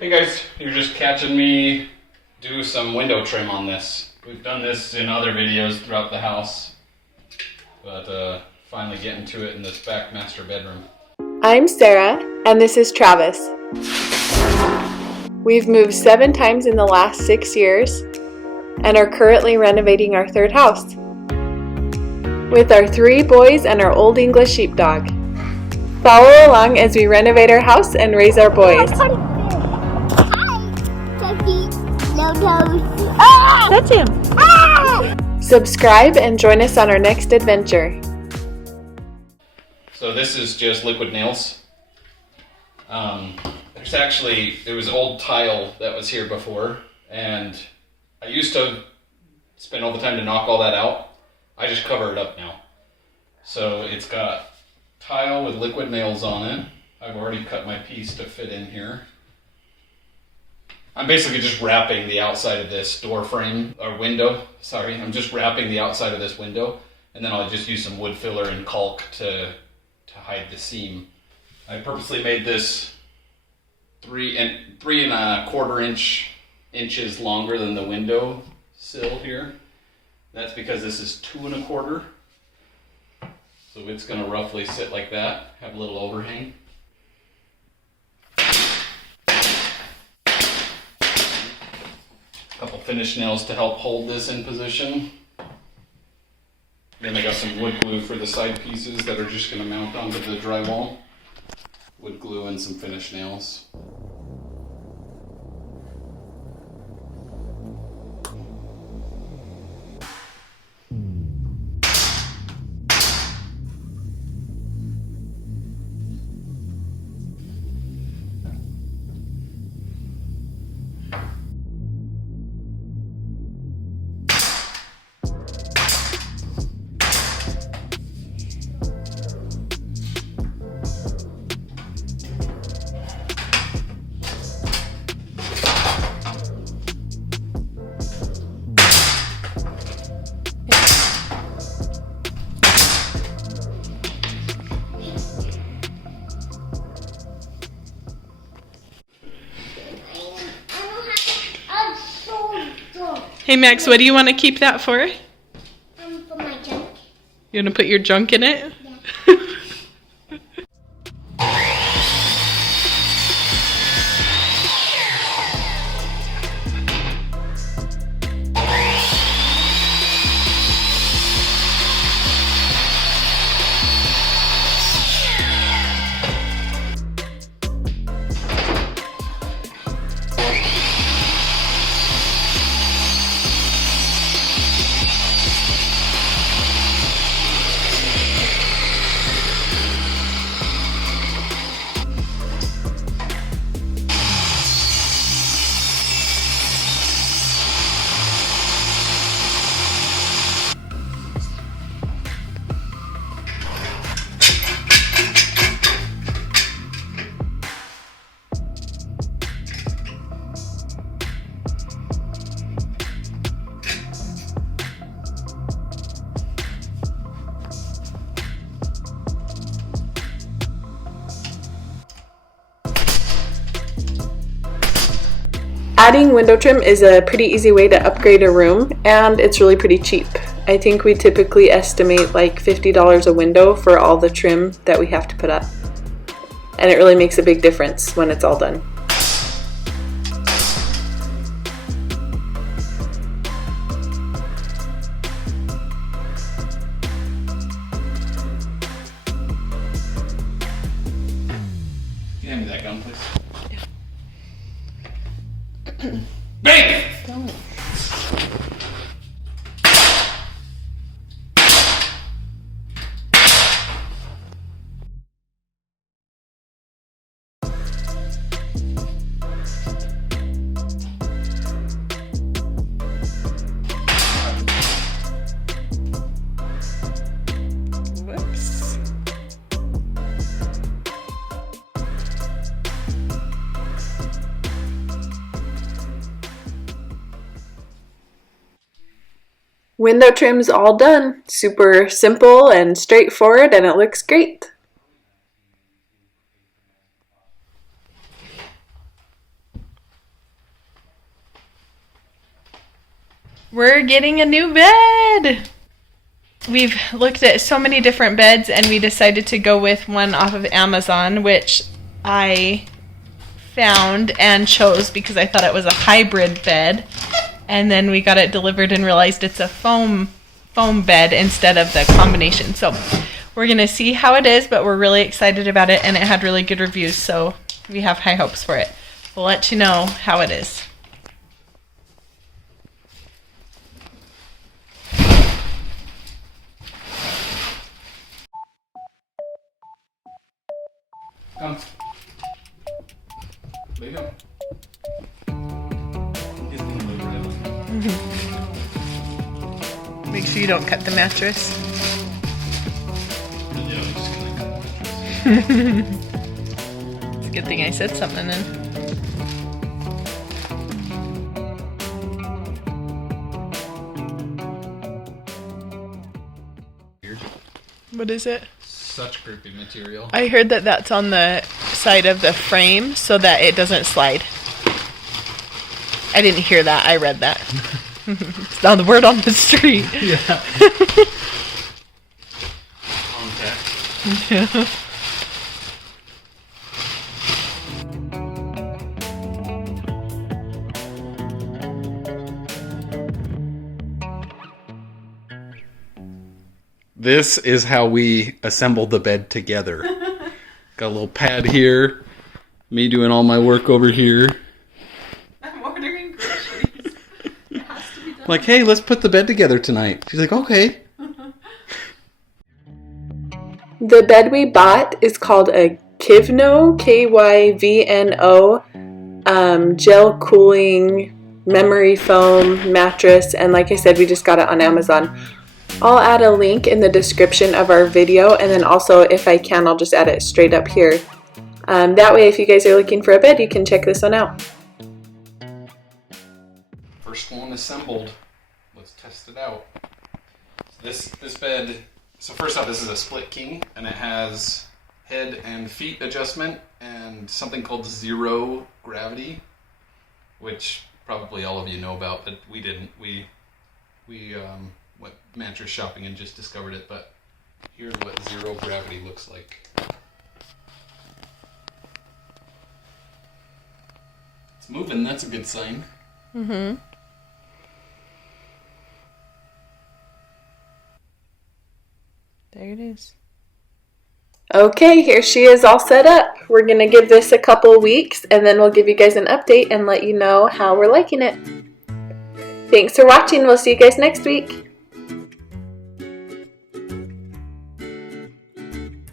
Hey guys, you're just catching me do some window trim on this. We've done this in other videos throughout the house, but finally getting to it in this back master bedroom. I'm Sarah, and this is Travis. We've moved 7 times in the last 6 years and are currently renovating our 3rd house with our 3 boys and our Old English sheepdog. Follow along as we renovate our house and raise our boys. That's him. Subscribe and join us on our next adventure. So this is just liquid nails. It was old tile that was here before, and I used to spend all the time to knock all that out. I just cover it up now. So it's got tile with liquid nails on it. I've already cut my piece to fit in here. I'm basically just wrapping the outside of this door frame, or window, sorry. I'm just wrapping the outside of this window, and then I'll just use some wood filler and caulk to hide the seam. I purposely made this 3.25 inches longer than the window sill here. That's because this is 2.25. So it's gonna roughly sit like that, have a little overhang. Couple finish nails to help hold this in position. Then I got some wood glue for the side pieces that are just going to mount onto the drywall. Wood glue and some finish nails. Hey Max, what do you want to keep that for? For my junk. You want to put your junk in it? Yeah. Adding window trim is a pretty easy way to upgrade a room, and it's really pretty cheap. I think we typically estimate like $50 a window for all the trim that we have to put up. And it really makes a big difference when it's all done. Hand me that gun, please. Bang! Whoops. Window trim's all done. Super simple and straightforward, and it looks great. We're getting a new bed. We've looked at so many different beds and we decided to go with one off of Amazon, which I found and chose because I thought it was a hybrid bed. And then we got it delivered and realized it's a foam bed instead of the combination. So we're going to see how it is, but we're really excited about it and it had really good reviews, so we have high hopes for it. We'll let you know how it is. Come. Lay down. He's gonna lay right on. Make sure you don't cut the mattress. Yeah, I'm just gonna cut the mattress. It's a good thing I said something then. Weird. What is it? Such creepy material. I heard that that's on the side of the frame so that it doesn't slide. I didn't hear that. I read that. It's now the word on the street. Yeah. Contact. Yeah. This is how we assembled the bed together. Got a little pad here. Me doing all my work over here. I'm ordering groceries. It has to be done. Like, hey, let's put the bed together tonight. She's like, okay. The bed we bought is called a Kyvno, Kyvno, gel cooling memory foam mattress, and like I said, we just got it on Amazon. I'll add a link in the description of our video, and then also, if I can, I'll just add it straight up here. That way, if you guys are looking for a bed, you can check this one out. First one assembled. Let's test it out. This bed, so first off, this is a split king, and it has head and feet adjustment and something called zero gravity, which probably all of you know about, but we didn't. We went mattress shopping and just discovered it, but here's what zero gravity looks like. It's moving, that's a good sign. Mm-hmm. There it is. Okay, here she is all set up. We're going to give this a couple weeks, and then we'll give you guys an update and let you know how we're liking it. Thanks for watching. We'll see you guys next week.